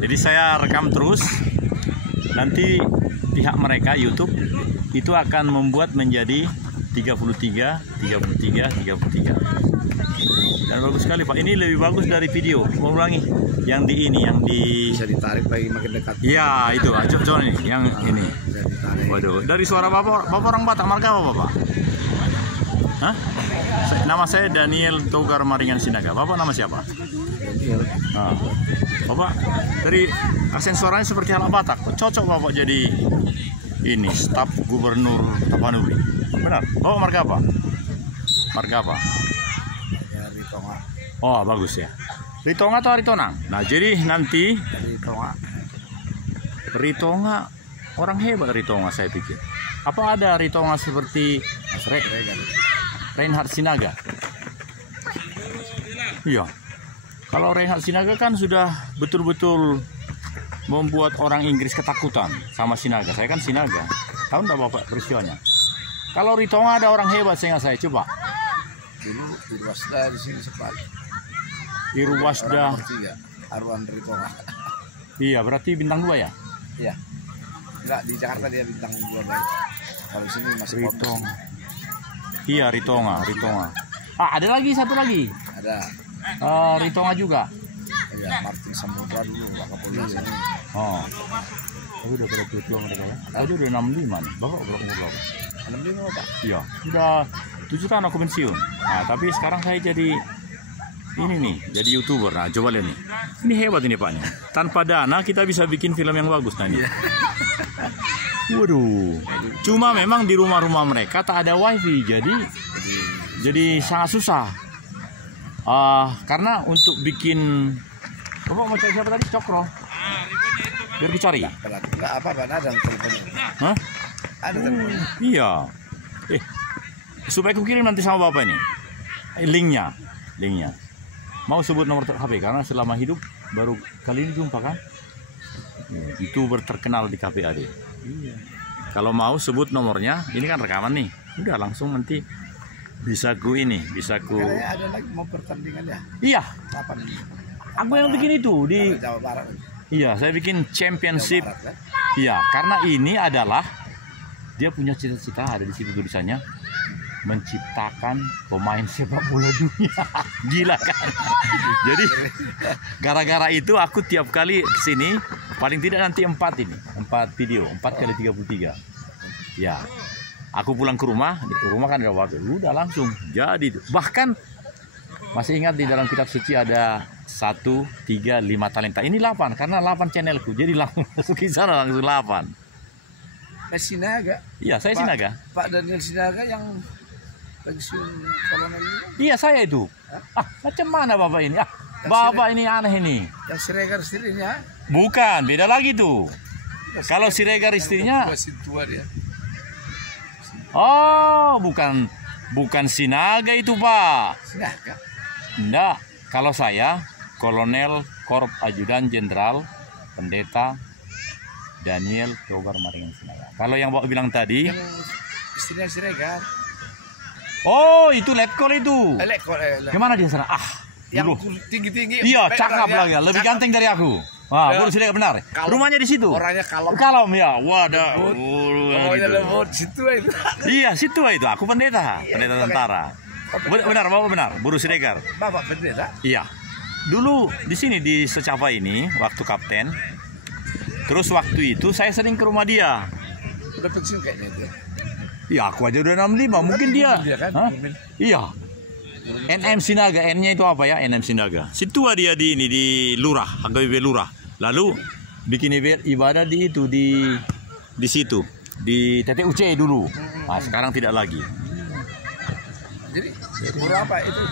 Jadi saya rekam terus. Nanti pihak mereka YouTube itu akan membuat menjadi 33. Dan bagus sekali Pak. Ini lebih bagus dari video. Mau ulangi. Yang di ini, yang di Bisa ditarik lagi makin dekat. iya itu. Coba nih, yang ini. Bisa ditarik. Waduh, dari suara Bapak orang Batak, marga apa Bapak? Hah? Nama saya Daniel Togar Maringan Sinaga. Bapak nama siapa? Nah, Bapak dari aksen suaranya seperti anak Batak. Cocok Bapak jadi ini staf gubernur Tapanuli. Benar? Bapak marga apa? Marga apa? Ya, Ritonga. Oh bagus ya. Ritonga atau Ritonang? Nah jadi nanti Ritonga. Ritonga orang hebat Ritonga saya pikir. Apa ada Ritonga seperti Reinhard Sinaga? Iya. Kalau Reinhard Sinaga kan sudah betul-betul membuat orang Inggris ketakutan sama Sinaga. Saya kan Sinaga. Tahu nggak Bapak peristiwanya? Kalau Ritonga ada orang hebat seingat saya. Coba. Dulu Irwasda di sini sempat. Irwasda. Arwan Ritonga. Iya, berarti bintang 2 ya? Iya. Enggak, di Jakarta dia bintang 2 baik. Kalau di sini masih Ritonga. Iya, Ritonga. Ah, ada lagi satu lagi. ada. Ritonga juga. Ya, Martin Samudra dulu Pak Kapolda sini. Oh. Tapi udah pada tua mereka ya. Tadi udah 65 nih. Bapak berapa umur berapa? 65 Pak. Iya, sudah 7 tahun aku pensiun. Nah, tapi sekarang saya jadi ini nih, jadi YouTuber. Nah, coba lihat nih. Ini hebat ini Pak nih. Tanpa dana kita bisa bikin film yang bagus nah ini. Waduh. Cuma memang di rumah-rumah mereka tak ada wifi, jadi sangat susah. Karena untuk bikin Bapak mau cari siapa tadi? Cokro. Biar dicari. Enggak apa-apa, ada teleponnya. Hah? Ada telepon. Iya. Supaya aku kirim nanti sama Bapak ini. Linknya. Mau sebut nomor HP karena selama hidup baru kali ini jumpa kan. YouTuber terkenal di KPAD. Iya. Kalau mau sebut nomornya, ini kan rekaman nih. Udah langsung nanti bisa ku. Kayaknya ada lagi mau pertandingan ya? Iya. Kapan ini? Aku yang bikin itu di. Jawa Barat. Iya, saya bikin championship. Jawa Barat, kan? Iya, karena ini adalah dia punya cita-cita ada di situ tulisannya menciptakan pemain sepak bola dunia. Gila kan? Jadi gara-gara itu aku tiap kali kesini paling tidak nanti 4 video 4 kali 33. Ya, aku pulang ke rumah kan ada waktu, udah langsung jadi. Bahkan masih ingat di dalam kitab suci ada 1, 3, 5 talenta. Ini 8 karena 8 channelku, jadi langsung masuk ke sana langsung 8. Sinaga. Iya, saya Sinaga. Pak Daniel Sinaga yang pensiun kolonel ini. Iya, saya itu. Macam mana Bapak ini? Bapak ini aneh ini. Yang Siregar istrinya? Bukan, beda lagi tuh. Kalau Siregar istrinya. Oh, bukan Sinaga itu, Pak. Sinaga. Enggak. Kalau saya Kolonel Korp Ajudan Jenderal Pendeta Daniel Togar Maringan Sinaga. Kalau yang Bapak bilang tadi, yang istrinya Siregar. oh itu letkol itu. Gimana dia sana? Yang dulu. tinggi-tinggi. Iya, cakep lagi, lebih ganteng dari aku. Wah, baru Siregar benar. Rumahnya di situ. Orangnya kalem. Kalem ya. Wadah. Pokoknya lembut situ itu. Iya, situ itu. Aku pendeta tentara. Benar, Bapak benar. Buru Siregar. Bapak pendeta? Iya. Dulu di sini di Secapa ini waktu kapten. Terus waktu itu saya sering ke rumah dia. Udah pensiun kayaknya itu. Ya, aku aja udah 65, mungkin dia. Kan? Iya. NM Sinaga, N-nya itu apa ya? NM Sinaga. Situ dia di ini di Lurah, HKBP Lurah. Lalu bikin ibadah di itu di situ, di TTUC dulu. Nah, sekarang tidak lagi. Jadi berapa itu?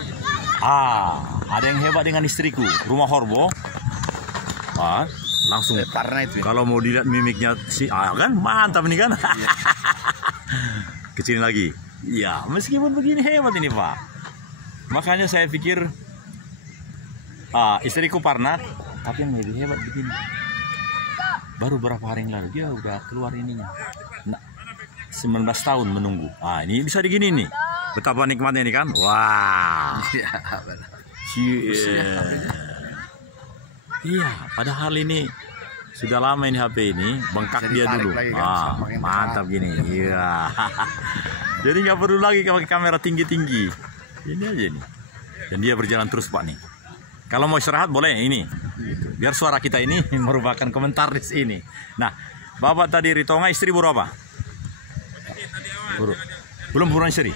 Ada yang hebat dengan istriku, rumah Horbo. Langsung karena itu. Kalau mau dilihat mimiknya kan mantap nih kan. Kecilin lagi. Ya, meskipun begini hebat ini, Pak. Makanya saya pikir istriku Parnak, tapi yang lebih hebat begini. Baru berapa hari yang lalu dia udah keluar ininya. 19 tahun menunggu. Ini bisa digini nih. Betapa nikmatnya ini kan. Wah. Iya, padahal ini sudah lama ini HP ini, bengkak Bisa dia ditarik dulu. lagi kan, bisa pakai Mantap gini. Iya. Jadi nggak perlu lagi pakai kamera tinggi-tinggi. Ini aja nih. Dan dia berjalan terus Pak nih. Kalau mau istirahat boleh ini. Gitu. Biar suara kita ini merupakan komentar di sini. Nah, Bapak tadi Ritonga istri baru apa? Belum punya istri.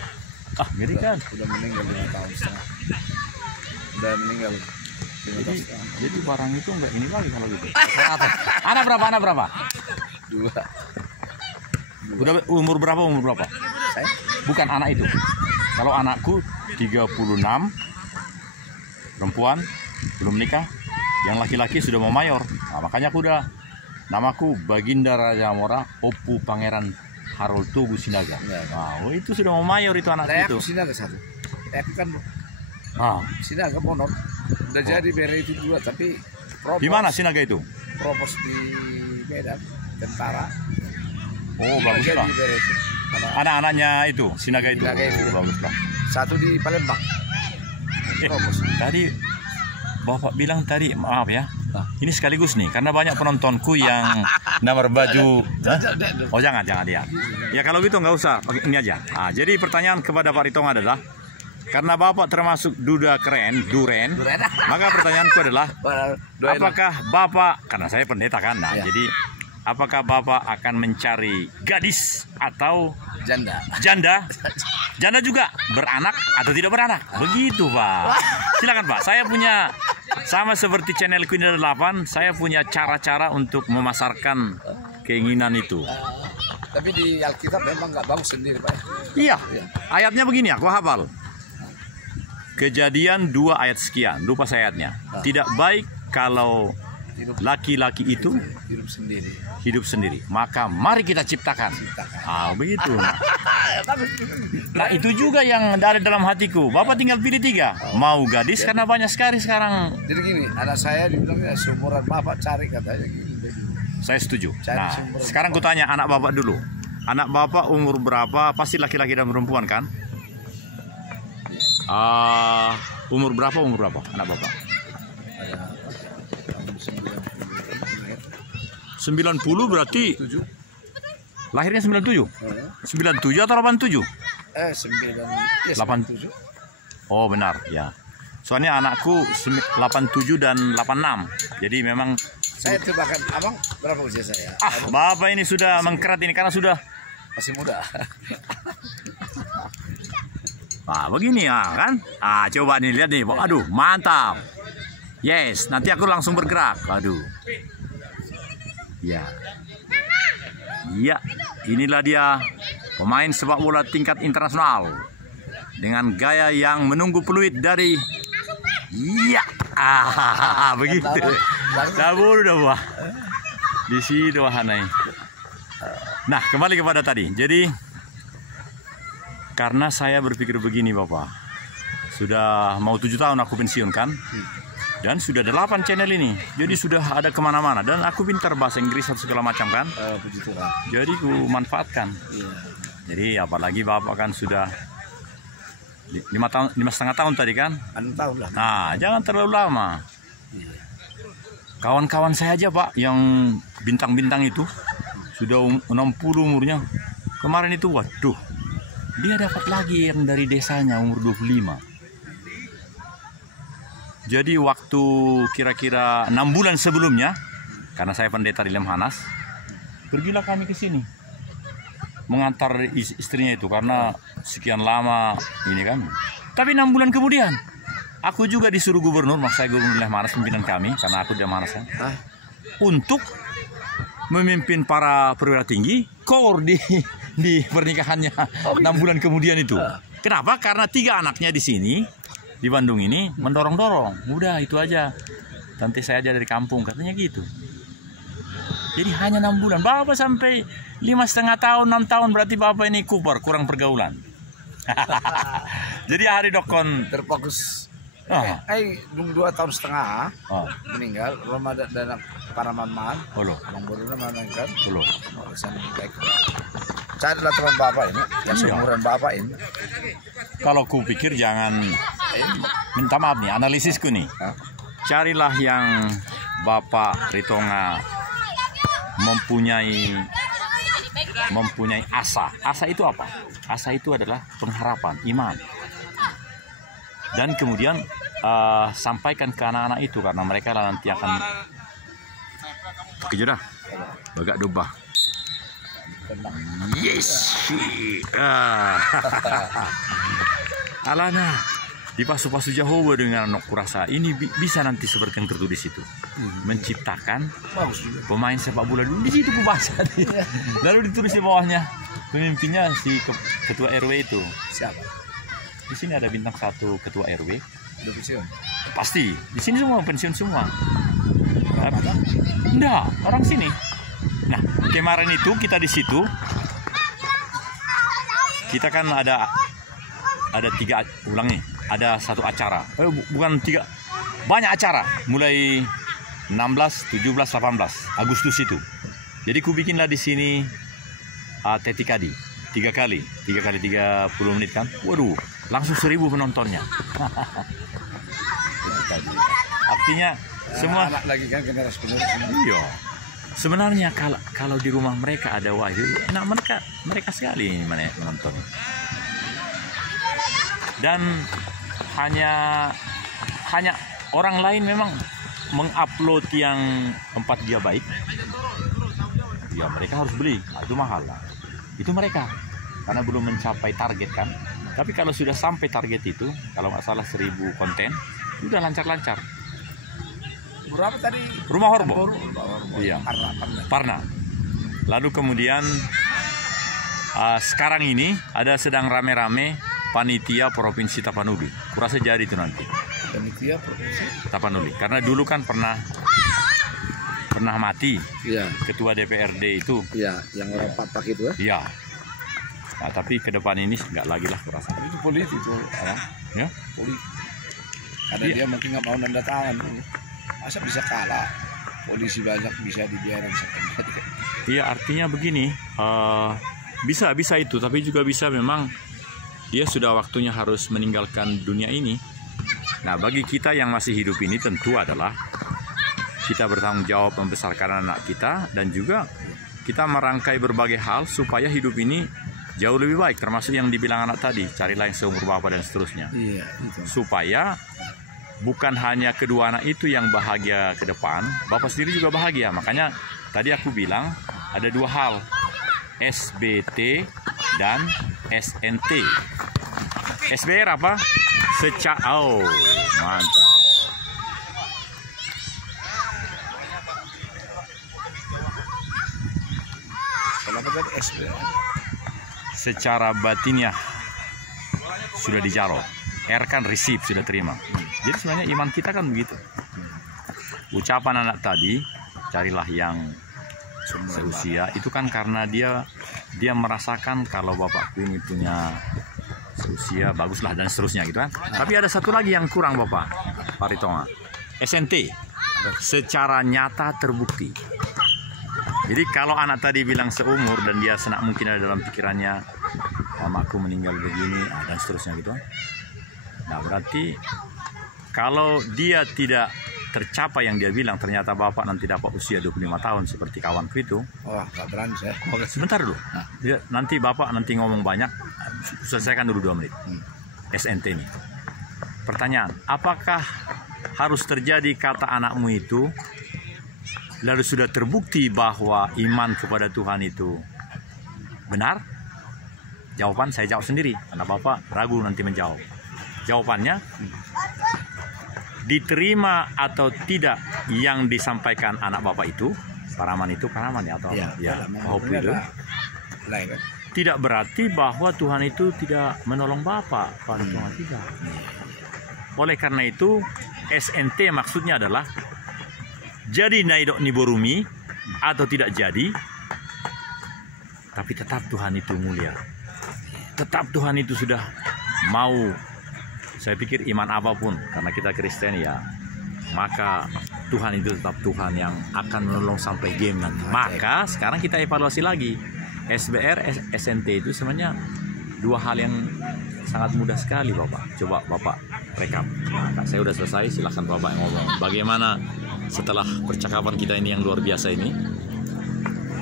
Ah, ngeri kan? Udah meninggal 5 tahun setengah. Udah meninggal 5 tahun setengah. Jadi barang itu enggak ini lagi kalau gitu. Anak berapa? Anak berapa? 2. Udah umur berapa? Saya Bukan anak itu. Kalau anakku 36, perempuan, belum nikah. Yang laki-laki sudah mau mayor. Nah, makanya aku udah namaku Baginda Raja Mora Opu Pangeran Harold Tugu Sinaga. Nah, itu sudah mau mayor itu anak saya itu. Sinaga satu. Aku kan Sinaga Ponor. Udah jadi bere itu 2 tapi Di mana Sinaga itu? propos di Medan, tentara. Oh, bagus lah. Jadi bere itu. Anak-anaknya itu Sinaga itu. Sinaga itu. Oh, bagus lah. Satu di Palembang. Propos. Tadi Bapak bilang tadi, maaf ya, ini sekaligus nih, karena banyak penontonku yang nomor baju. Oh jangan dia. Ya kalau gitu nggak usah, pakai ini aja. Nah, jadi pertanyaan kepada Pak Ritong adalah, karena Bapak termasuk duda keren, duren, maka pertanyaanku adalah, apakah Bapak, karena saya pendeta kan, nah, jadi apakah Bapak akan mencari gadis atau janda juga beranak atau tidak beranak? Begitu Pak. Silakan Pak. Saya punya, sama seperti channel Queen 8, saya punya cara-cara untuk memasarkan keinginan itu. Tapi di Alkitab memang nggak bagus sendiri Pak. Iya. Ayatnya begini, aku hafal. Kejadian 2 ayat sekian, lupa saya ayatnya. Tidak baik kalau laki-laki itu hidup sendiri. Maka mari kita ciptakan. Begitu. Nah itu juga yang dari dalam hatiku. Bapak tinggal pilih 3. Mau gadis karena banyak sekali sekarang. Jadi gini, anak saya dibilangnya seumuran Bapak cari katanya gini. Saya setuju. Nah sekarang kutanya anak Bapak dulu. Anak Bapak umur berapa? Pasti laki-laki dan perempuan kan? Umur berapa anak Bapak? 90 berarti 7. lahirnya 97? 97 atau 87? 87. Oh benar ya. Soalnya anakku 87 dan 86. Jadi memang saya tebakan abang berapa usia saya? Bapak ini sudah mengkerat ini karena sudah masih muda. Begini ya kan? Coba nih lihat nih. Aduh, mantap. Yes, nanti aku langsung bergerak. Aduh. Ya. Iya, inilah dia pemain sepak bola tingkat internasional dengan gaya yang menunggu peluit dari begitu. Sabur udah Wah. Di sini wahana. Nah, kembali kepada tadi. Jadi karena saya berpikir begini Bapak. Sudah mau 7 tahun aku pensiun kan? Dan sudah 8 channel ini. Jadi sudah ada kemana-mana. Dan aku pintar bahasa Inggris atau segala macam kan. Jadi ku manfaatkan. Jadi apalagi Bapak kan sudah 5,5 tahun tadi kan. 6 tahun lah. Nah jangan terlalu lama. Kawan-kawan saya aja Pak yang bintang-bintang itu sudah 60 umurnya. Kemarin itu waduh. Dia dapat lagi yang dari desanya umur 25. Jadi waktu kira-kira 6 bulan sebelumnya, karena saya pendeta di Lemhanas, pergilah kami ke sini mengantar istrinya itu karena sekian lama ini kan. Tapi 6 bulan kemudian, aku juga disuruh gubernur, saya gubernur Lemhanas, pimpinan kami, karena aku di Lemhanas kan, untuk memimpin para perwira tinggi kor di pernikahannya 6 bulan kemudian itu. Kenapa? Karena 3 anaknya di sini. Di Bandung ini mendorong-dorong, udah itu aja. Nanti saya aja dari kampung, katanya gitu. Jadi hanya 6 bulan, Bapak sampai 5,5 tahun, 6 tahun berarti Bapak ini kurang pergaulan. Jadi hari dokon terfokus. 2 tahun setengah meninggal, Ramadan dan Paraman. Abang Boruna mana kan? Carilah teman Bapak ini, yang seumuran Bapak ini. Kalau ku pikir jangan minta maaf nih, analisisku nih. Carilah yang Bapak Ritonga mempunyai asa. Asa itu apa? Asa itu adalah pengharapan, iman. Dan kemudian sampaikan ke anak-anak itu, karena mereka nanti akan kejudah bagak dobah. Yes. Alana di pasu-pasu Jehovah dengan anak kurasa ini bisa nanti seperti yang tertulis itu, menciptakan pemain sepak bola dulu. Di situ bahasa. Lalu ditulis di bawahnya pemimpinnya si ketua RW itu. Siapa? Di sini ada bintang 1 ketua RW. Udah pensiun? Pasti. Di sini semua pensiun semua. Enggak, orang sini. Nah, kemarin itu kita di situ, kita kan ada 3 ada 1 acara. Bukan 3, banyak acara. Mulai 16, 17, 18 Agustus itu. Jadi ku bikinlah di sini tetikadi 3 kali 30 menit kan. Waduh, langsung 1000 penontonnya. Artinya semua anak lagi kan generasi penerus. Iya. Sebenarnya kalau di rumah mereka ada wahyu, enak mereka sekali menonton. Dan hanya orang lain memang mengupload yang 4 GB. Ya mereka harus beli, itu mahal lah. Itu mereka karena belum mencapai target kan. Tapi kalau sudah sampai target itu, kalau nggak salah 1000 konten, sudah lancar-lancar. Berapa tadi? Rumah Horbo. Iya. Parna. Lalu kemudian sekarang ini ada sedang rame-rame panitia Provinsi Tapanuli. Kurasa jadi itu nanti. Panitia Provinsi Tapanuli. Karena dulu kan pernah mati. Iya. Ketua DPRD itu. Iya, yang orang papak itu ya. Iya. Nah, tapi ke depan ini nggak lagi lah kurasa. Itu politik itu. Ya? Politik. Karena Iya. dia mungkin nggak mau nanda tangan. Masa bisa kalah? Polisi banyak bisa dibiarin sampai. Iya, artinya begini. Bisa itu, tapi juga bisa memang dia sudah waktunya harus meninggalkan dunia ini. Nah, bagi kita yang masih hidup ini tentu adalah kita bertanggung jawab membesarkan anak kita, dan juga kita merangkai berbagai hal supaya hidup ini jauh lebih baik, termasuk yang dibilang anak tadi, carilah yang seumur Bapak dan seterusnya. Iya, itu. Supaya bukan hanya kedua anak itu yang bahagia ke depan, Bapak sendiri juga bahagia. Makanya tadi aku bilang ada 2 hal, SBT dan SNT. SBR apa? Oh, mantap. Kenapa tadi SBR? Secara batinnya sudah dijaro. R kan receive, sudah terima. Jadi sebenarnya iman kita kan begitu. Ucapan anak tadi, carilah yang seusia, itu kan karena dia merasakan kalau bapakku ini punya seusia, baguslah dan seterusnya gitu kan. Tapi ada satu lagi yang kurang Bapak Ritonga. SNT, secara nyata terbukti. Jadi kalau anak tadi bilang seumur dan dia senak mungkin ada dalam pikirannya, mamaku meninggal begini dan seterusnya gitu. Nah, berarti kalau dia tidak tercapai yang dia bilang, ternyata bapak nanti dapat usia 25 tahun seperti kawanku itu. Oh, nggak berani saya. Oke, sebentar dulu. Nah, nanti bapak ngomong banyak, selesaikan dulu 2 menit. SNT ini. Pertanyaan, apakah harus terjadi kata anakmu itu, lalu sudah terbukti bahwa iman kepada Tuhan itu benar? Jawaban saya jawab sendiri, karena bapak ragu nanti menjawab. Jawabannya, diterima atau tidak yang disampaikan anak bapak itu, Paraman itu Paraman ya, atau ya Hope itu, tidak berarti bahwa Tuhan itu tidak menolong bapak. Pada Tuhan tidak. Oleh karena itu SNT maksudnya adalah jadi naidok niborumi atau tidak jadi, tapi tetap Tuhan itu mulia. Tetap Tuhan itu sudah mau. Saya pikir iman apapun, karena kita Kristen ya, maka Tuhan itu tetap Tuhan yang akan menolong sampai game nanti. Maka sekarang kita evaluasi lagi. SBR, SNT itu sebenarnya 2 hal yang sangat mudah sekali Bapak. Coba Bapak rekap. Nah, saya udah selesai, silakan Bapak yang ngomong. Bagaimana setelah percakapan kita ini yang luar biasa ini,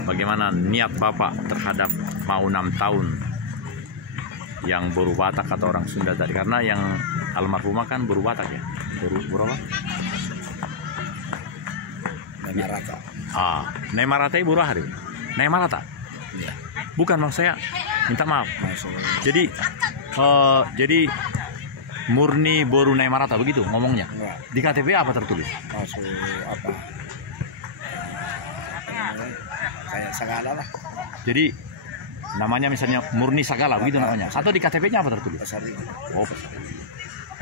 bagaimana niat Bapak terhadap mau 6 tahun yang Boru Batak atau orang Sunda tadi, karena yang almarhumah kan Boru Batak ya, Boru apa? Naimarata. Naimarata Boru Hari. Naimarata. Iya. Bukan, maksud saya, minta maaf. Jadi murni Boru Naimarata begitu ngomongnya. Enggak. Di KTP apa tertulis? Masuk apa? Kayak Sagala lah. Jadi namanya misalnya murni Sagala begitu namanya. Atau di KTP-nya apa tertulis? Pasari.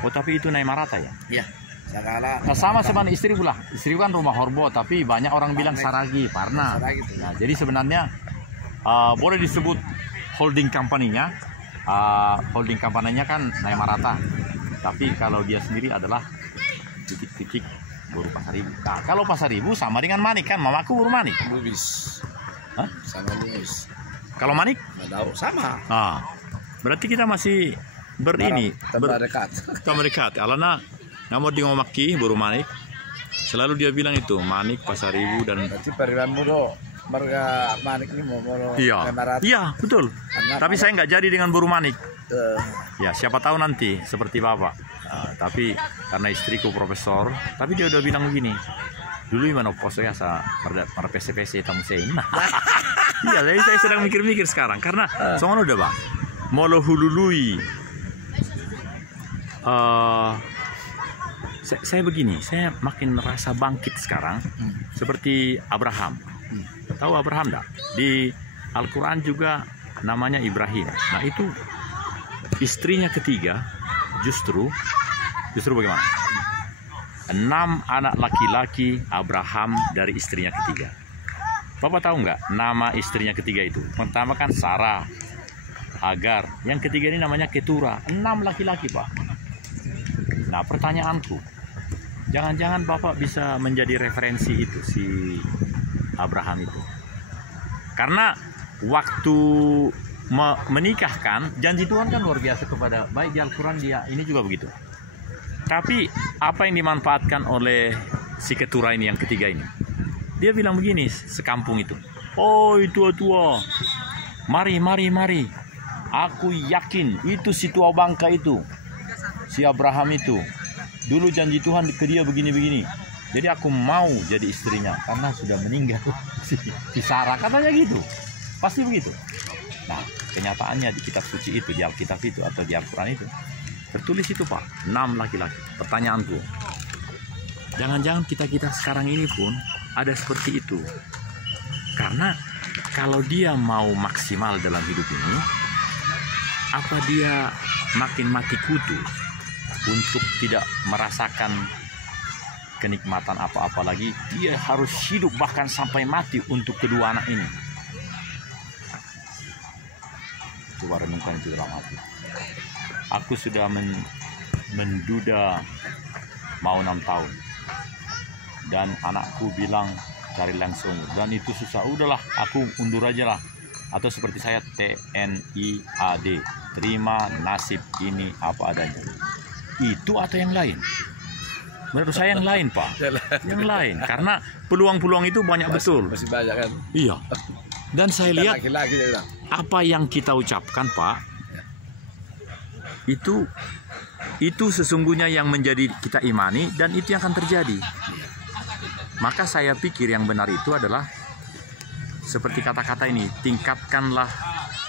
Oh, tapi itu Naimarata ya? Iya. Sagala. Nah, sama sebenarnya istri pula. Istri kan rumah Horbo, tapi banyak orang bilang Saragi, Parna. Saragi itu. Nah, jadi sebenarnya boleh disebut holding company-nya. Holding company-nya kan Naimarata. Tapi kalau dia sendiri adalah titik-titik Boru Pasaribu. Nah, kalau Pasaribu sama dengan Manik kan, mamaku Boru Manik. Lubis. Hah? Sama Lubis. Kalau Manik? Nggak tahu, sama. Berarti kita masih dekat. Dekat. Alana namun di ngomaki Boru Manik. Selalu dia bilang itu Manik, Pasaribu dan. Berarti Periwan Mudo, marga Manik ini mau Iya, betul. Tapi saya nggak jadi dengan Boru Manik. Ya, siapa tahu nanti seperti Bapak. Tapi karena istriku profesor, tapi dia udah bilang begini. Dulu mana poso ya sa pada PC tamu saya. Iya, jadi saya sedang mikir-mikir sekarang karena soalnya udah Bang. Molo hulului. Saya begini, saya makin merasa bangkit sekarang seperti Abraham. Tahu Abraham enggak? Di Al-Qur'an juga namanya Ibrahim. Nah, itu istrinya ketiga justru bagaimana? 6 anak laki-laki Abraham dari istrinya ketiga. Bapak tahu nggak nama istrinya ketiga itu? Pertama kan Sarah, Hagar. Yang ketiga ini namanya Ketura. 6 laki-laki, Pak. Nah, pertanyaanku, jangan-jangan Bapak bisa menjadi referensi itu si Abraham itu. Karena waktu menikahkan, janji Tuhan kan luar biasa kepada baik di Al-Quran dia ini juga begitu. Tapi apa yang dimanfaatkan oleh si Ketura ini yang ketiga ini? Dia bilang begini sekampung itu. Oh, tua-tua. Mari. Aku yakin itu si tua bangka itu. Si Abraham itu. Dulu janji Tuhan ke dia begini-begini. Jadi aku mau jadi istrinya karena sudah meninggal si Sarah, katanya gitu. Pasti begitu. Nah, kenyataannya di kitab suci itu, di Alkitab itu atau di Al-Quran itu tertulis itu, Pak, 6 laki-laki. Pertanyaanku, jangan-jangan kita sekarang ini pun ada seperti itu. Karena kalau dia mau maksimal dalam hidup ini, apa dia makin mati kutu untuk tidak merasakan kenikmatan apa-apa lagi? Dia harus hidup bahkan sampai mati untuk kedua anak ini. Coba renungkan itu dalam hati. Aku sudah menduda mau 6 tahun. Dan anakku bilang cari langsung. Dan itu susah. Udahlah, aku undur aja lah. Atau seperti saya, TNIAD. Terima nasib ini apa adanya. Itu atau yang lain? Menurut saya yang lain, Pak. Yang lain. Karena peluang-peluang itu banyak betul. Masih banyak kan? Iya. Dan saya lihat laki-laki apa yang kita ucapkan, Pak, itu sesungguhnya yang menjadi kita imani dan itu yang akan terjadi. Maka saya pikir yang benar itu adalah seperti kata-kata ini, tingkatkanlah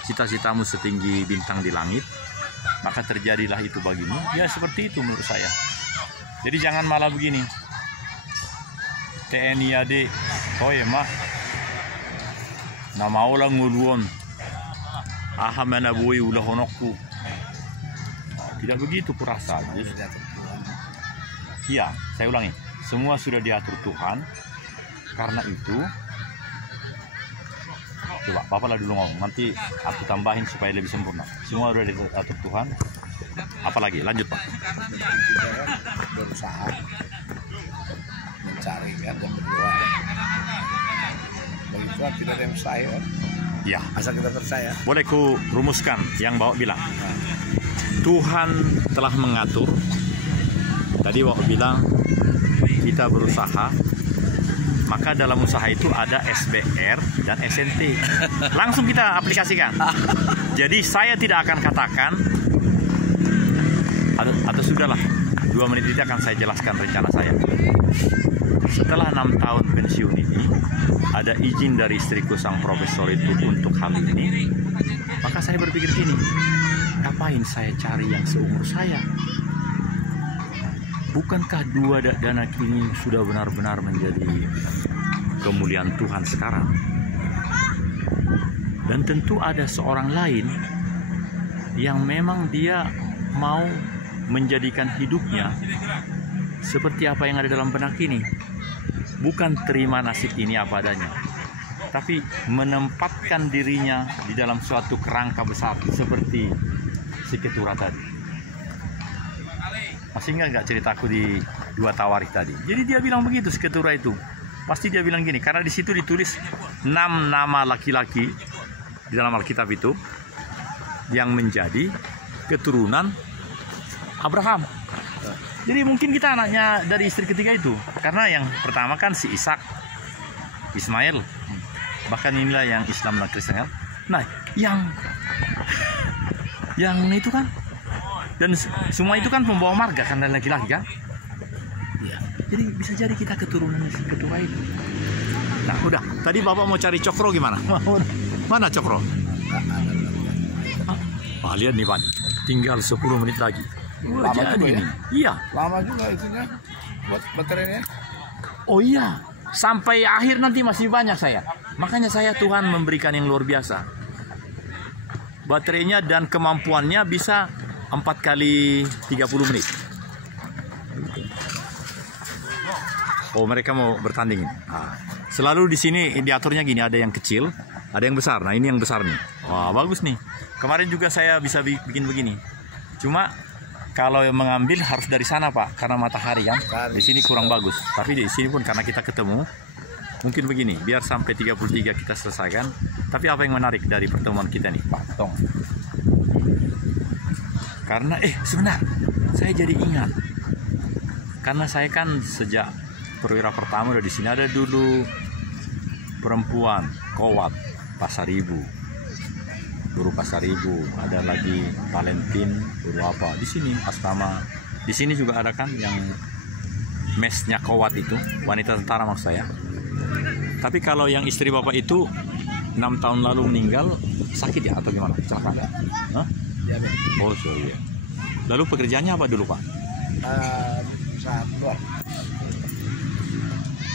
cita-citamu setinggi bintang di langit, maka terjadilah itu bagimu. Ya seperti itu menurut saya. Jadi jangan malah begini. TNIAD, oh ya mah, nama orang nguluan, ahamana boy ulah honokku. Tidak begitu kurasa. Iya, saya ulangi. Semua sudah diatur Tuhan. Karena itu, coba Bapak lah dulu ngomong. Nanti aku tambahin supaya lebih sempurna. Semua sudah diatur Tuhan. Apalagi? Lanjut, Pak. Berusaha mencari kan dan berdoa. Begitu tidak ada yang mustahil. Ya. Asal kita percaya. Boleh ku rumuskan yang Bapak bilang. Tuhan telah mengatur. Tadi Bapak bilang kita berusaha maka dalam usaha itu ada SBR dan SNT. Langsung kita aplikasikan. Jadi saya tidak akan katakan, atau sudahlah, 2 menit itu akan saya jelaskan rencana saya. Setelah 6 tahun pensiun ini, ada izin dari istriku sang profesor itu untuk hal ini, maka saya berpikir gini, ngapain saya cari yang seumur saya? Bukankah 2 dana ini sudah benar-benar menjadi kemuliaan Tuhan sekarang? Dan tentu ada seorang lain yang memang dia mau menjadikan hidupnya seperti apa yang ada dalam benak ini. Bukan terima nasib ini apa adanya, tapi menempatkan dirinya di dalam suatu kerangka besar seperti si ketura tadi. Masih nggak ceritaku di 2 tawarikh tadi? Jadi dia bilang begitu, si ketura itu. Pasti dia bilang gini, karena di situ ditulis 6 nama laki-laki di dalam Alkitab itu yang menjadi keturunan Abraham. Jadi mungkin kita anaknya dari istri ketiga itu. Karena yang pertama kan si Ishak, Ismail. Bahkan inilah yang Islam dan Kristen kan. Nah, yang itu kan, dan semua itu kan pembawa marga kan, dan laki-laki kan. Ya. Jadi bisa jadi kita keturunan si ketua itu. Nah, udah. Tadi Bapak mau cari cokro gimana? Mana cokro? Lihat nih Pak. Tinggal 10 menit lagi. Lama juga ya? Iya. Lama juga itunya buat baterainya. Oh iya. Sampai akhir nanti masih banyak saya. Makanya saya Tuhan memberikan yang luar biasa. Baterainya dan kemampuannya bisa 4 kali 30 menit. Oh, mereka mau bertanding. Nah, selalu di sini diaturnya gini, ada yang kecil, ada yang besar. Nah, ini yang besar nih. Wah, bagus nih. Kemarin juga saya bisa bikin begini. Cuma kalau yang mengambil harus dari sana Pak, karena matahari kan. Di sini kurang bagus. Tapi di sini pun karena kita ketemu, mungkin begini, biar sampai 33 kita selesaikan. Tapi apa yang menarik dari pertemuan kita nih Pak Tong? Karena sebentar, saya jadi ingat. Karena saya kan sejak perwira pertama udah di sini, ada dulu perempuan Kowat Pasaribu, guru Pasaribu, ada lagi Valentin, guru apa di sini asrama. Di sini juga ada kan yang mesnya Kowat itu, wanita tentara maksud saya. Tapi kalau yang istri Bapak itu 6 tahun lalu meninggal, sakit ya atau gimana? Kecelakaan? Hah? Oh sorry ya. Lalu pekerjaannya apa dulu Pak? Saat luar.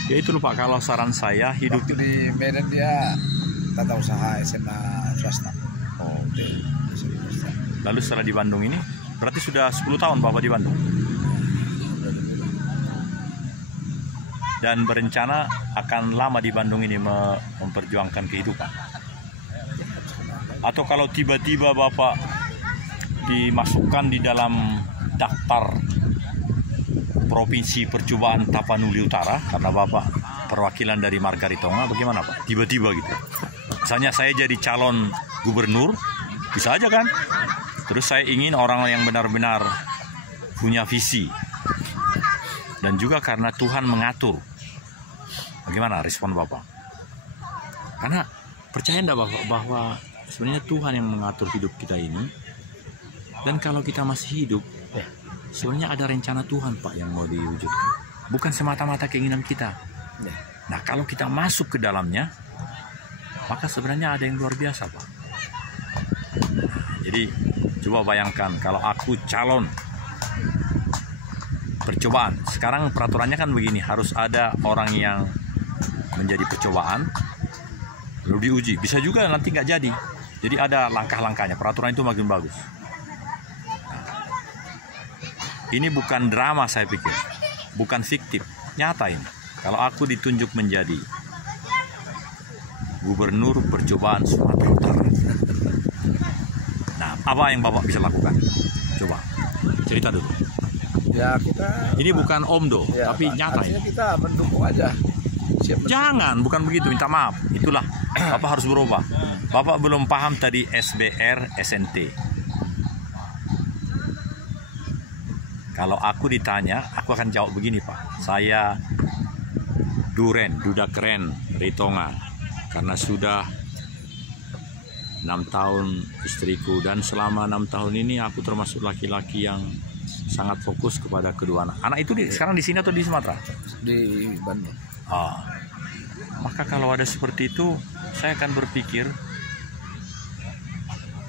Ya itu Pak, kalau saran saya hidup waktu di Medan dia tata usaha SMA swasta. Oh, okay. Lalu setelah di Bandung ini, berarti sudah 10 tahun Bapak di Bandung? Dan berencana akan lama di Bandung ini memperjuangkan kehidupan? Atau kalau tiba-tiba Bapak dimasukkan di dalam daftar Provinsi Percobaan Tapanuli Utara karena Bapak perwakilan dari Margaritonga, bagaimana Pak? Tiba-tiba gitu. Misalnya saya jadi calon gubernur, bisa aja kan? Terus saya ingin orang yang benar-benar punya visi. Dan juga karena Tuhan mengatur. Bagaimana respon Bapak? Karena percaya enggak Bapak bahwa sebenarnya Tuhan yang mengatur hidup kita ini? Dan kalau kita masih hidup, sebenarnya ada rencana Tuhan Pak yang mau diwujudkan. Bukan semata-mata keinginan kita. Nah kalau kita masuk ke dalamnya, maka sebenarnya ada yang luar biasa Pak. Jadi coba bayangkan kalau aku calon percobaan. Sekarang peraturannya kan begini, harus ada orang yang menjadi percobaan, lalu diuji. Bisa juga nanti nggak jadi. Jadi ada langkah-langkahnya, peraturan itu makin bagus. Ini bukan drama saya pikir, bukan fiktif, nyata ini. Kalau aku ditunjuk menjadi gubernur percobaan Sumatera Utara, nah apa yang Bapak bisa lakukan? Coba cerita dulu. Ya kita. Ini bukan omdo, ya, tapi nyata ini. Kita mendukung aja. Jangan, bukan begitu. Minta maaf. Itulah Bapak harus berubah. Bapak belum paham tadi SBR, SNT. Kalau aku ditanya, aku akan jawab begini Pak. Saya Duren, Duda Keren, Ritonga. Karena sudah 6 tahun istriku, dan selama 6 tahun ini aku termasuk laki-laki yang sangat fokus kepada kedua anak. Anak itu sekarang di sini atau di Sumatera? Di Bandung. Maka kalau ada seperti itu, saya akan berpikir,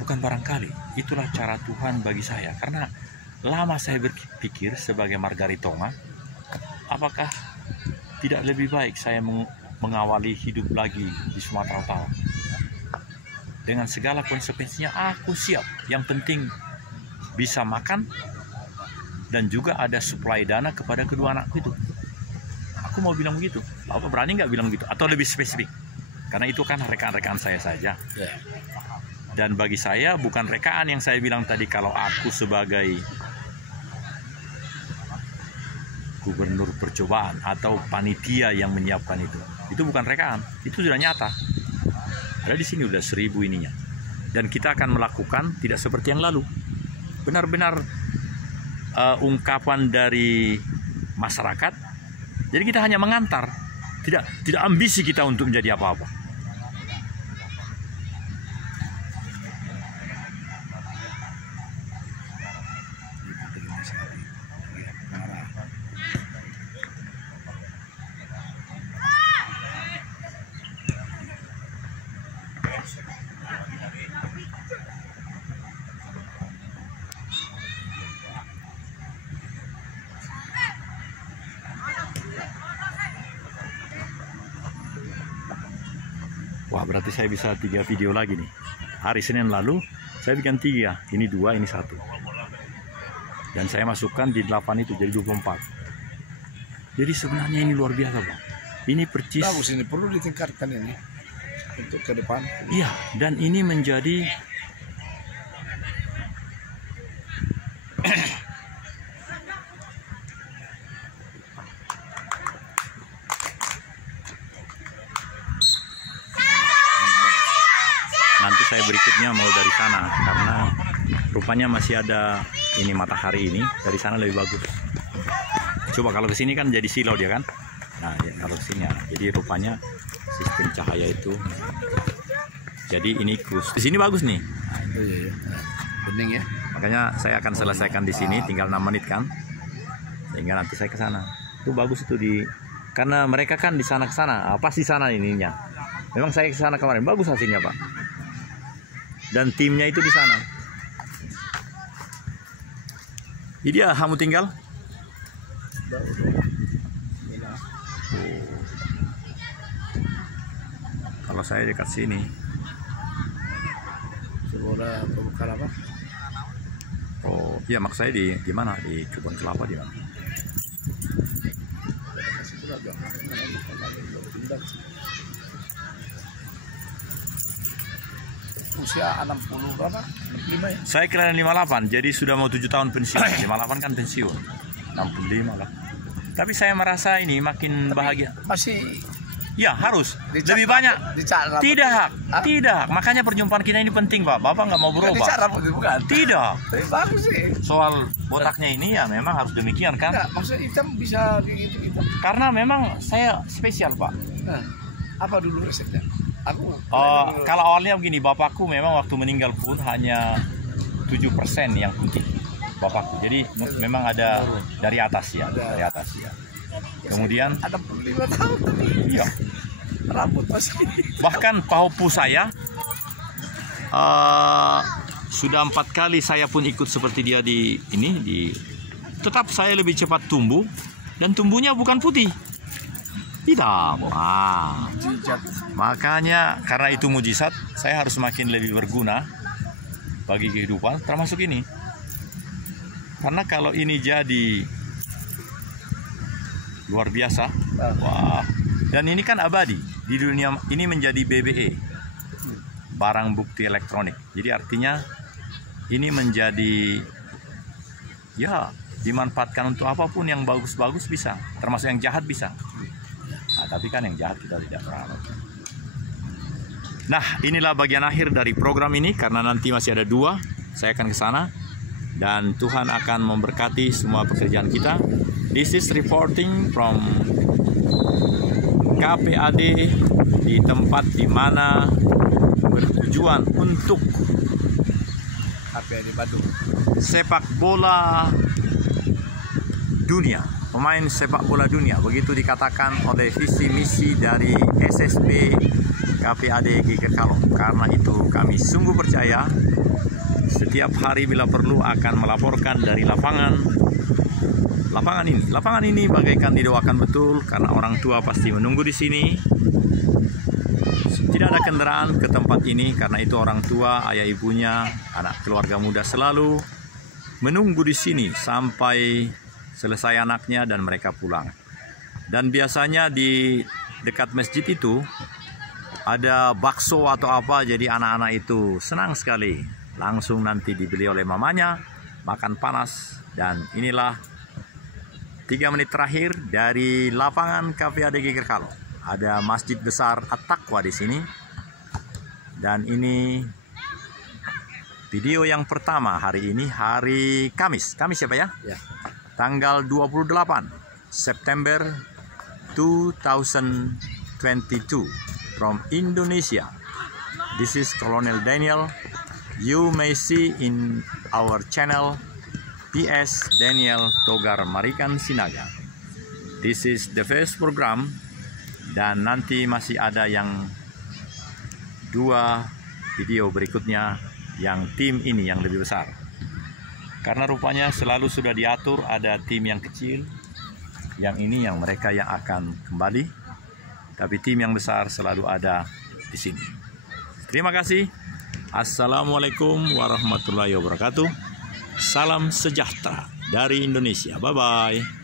bukan barangkali, itulah cara Tuhan bagi saya. Karena lama saya berpikir sebagai Margaritonga, apakah tidak lebih baik saya mengawali hidup lagi di Sumatera Utara? Dengan segala konsekuensinya, aku siap. Yang penting bisa makan dan juga ada suplai dana kepada kedua anakku itu. Aku mau bilang begitu. Bapak berani nggak bilang gitu? Atau lebih spesifik? Karena itu kan rekan-rekan saya saja. Dan bagi saya bukan rekaan yang saya bilang tadi, kalau aku sebagai gubernur percobaan atau panitia yang menyiapkan itu bukan rekaan, itu sudah nyata. Ada di sini udah 1000 ininya. Dan kita akan melakukan tidak seperti yang lalu. Benar-benar ungkapan dari masyarakat. Jadi kita hanya mengantar, tidak ambisi kita untuk menjadi apa-apa. Wah, berarti saya bisa 3 video lagi nih. Hari Senin lalu saya bikin 3, ini 2, ini 1. Dan saya masukkan di 8 itu jadi 24. Jadi sebenarnya ini luar biasa, Bang. Ini percis. Bagus, ini perlu ditingkatkan ini untuk ke depan. Iya, dan ini menjadi nanti saya berikutnya mau dari sana, karena rupanya masih ada ini matahari ini, dari sana lebih bagus. Coba kalau ke sini kan jadi silau dia kan. Nah, ya, kalau ke sini ya. Jadi rupanya sistem cahaya itu. Jadi ini kus. Di sini bagus nih. Iya. Bening ya. Makanya saya akan selesaikan di sini, tinggal 6 menit kan. Sehingga nanti saya ke sana. Itu bagus itu karena mereka kan di sana ke sana. Pas di sana ininya. Memang saya ke sana kemarin, bagus hasilnya, Pak. Dan timnya itu di sana. Ini dia kamu tinggal. Kalau saya dekat sini. Sekolah bukan apa? Oh, iya, maksud saya di mana? Di kebun kelapa di mana? Usia 60 berapa? 65 ya? Saya kira 58, jadi sudah mau 7 tahun pensiun. 58 kan pensiun. 65 lah. Tapi saya merasa ini makin bahagia. Masih ya harus lebih banyak. Tidak. Makanya perjumpaan kita ini penting, Pak. Bapak nggak mau berubah. Bukan. Tidak. Tapi bagus sih. Soal botaknya ini ya memang harus demikian kan? Enggak, maksudnya hitam bisa kayak gitu. Karena memang saya spesial, Pak. Nah, apa dulu resepnya? Kalau awalnya begini, bapakku memang waktu meninggal pun hanya 7% yang putih, bapakku. Jadi memang ada dari atas ya, dari atas ya. Kemudian ada 5 tahun. Iya. Rambut masih. Bahkan pahopu saya sudah 4 kali saya pun ikut seperti dia tetap saya lebih cepat tumbuh, dan tumbuhnya bukan putih, hitam. Makanya karena itu mujizat, saya harus semakin lebih berguna bagi kehidupan, termasuk ini. Karena kalau ini jadi luar biasa, wah. Dan ini kan abadi di dunia ini, menjadi BBE, barang bukti elektronik. Jadi artinya ini menjadi ya dimanfaatkan untuk apapun, yang bagus-bagus bisa, termasuk yang jahat bisa. Nah, tapi kan yang jahat kita tidak pernah. Nah, inilah bagian akhir dari program ini, karena nanti masih ada 2. Saya akan ke sana, dan Tuhan akan memberkati semua pekerjaan kita. This is reporting from KPAD di tempat di mana bertujuan untuk KPAD Badung sepak bola dunia, pemain sepak bola dunia, begitu dikatakan oleh visi misi dari SSB KPAD Geger Kalong. Karena itu kami sungguh percaya setiap hari bila perlu akan melaporkan dari lapangan ini. Lapangan ini bagaikan didoakan betul karena orang tua pasti menunggu di sini. Tidak ada kendaraan ke tempat ini karena itu orang tua, ayah ibunya, anak keluarga muda selalu menunggu di sini sampai selesai anaknya dan mereka pulang. Dan biasanya di dekat masjid itu ada bakso atau apa, jadi anak-anak itu senang sekali. Langsung nanti dibeli oleh mamanya, makan panas. Dan inilah 3 menit terakhir dari lapangan KPAD Geger Kalong. Ada masjid besar At-Taqwa di sini. Dan ini video yang pertama hari ini, hari Kamis. Kamis siapa ya? Ya. Tanggal 28 September 2022 from Indonesia. This is Colonel Daniel. You may see in our channel PS Daniel Togar Marikan Sinaga. This is the first program, dan nanti masih ada yang 2 video berikutnya yang tim ini yang lebih besar. Karena rupanya selalu sudah diatur ada tim yang kecil, yang ini yang mereka yang akan kembali, tapi tim yang besar selalu ada di sini. Terima kasih. Assalamualaikum warahmatullahi wabarakatuh. Salam sejahtera dari Indonesia. Bye-bye.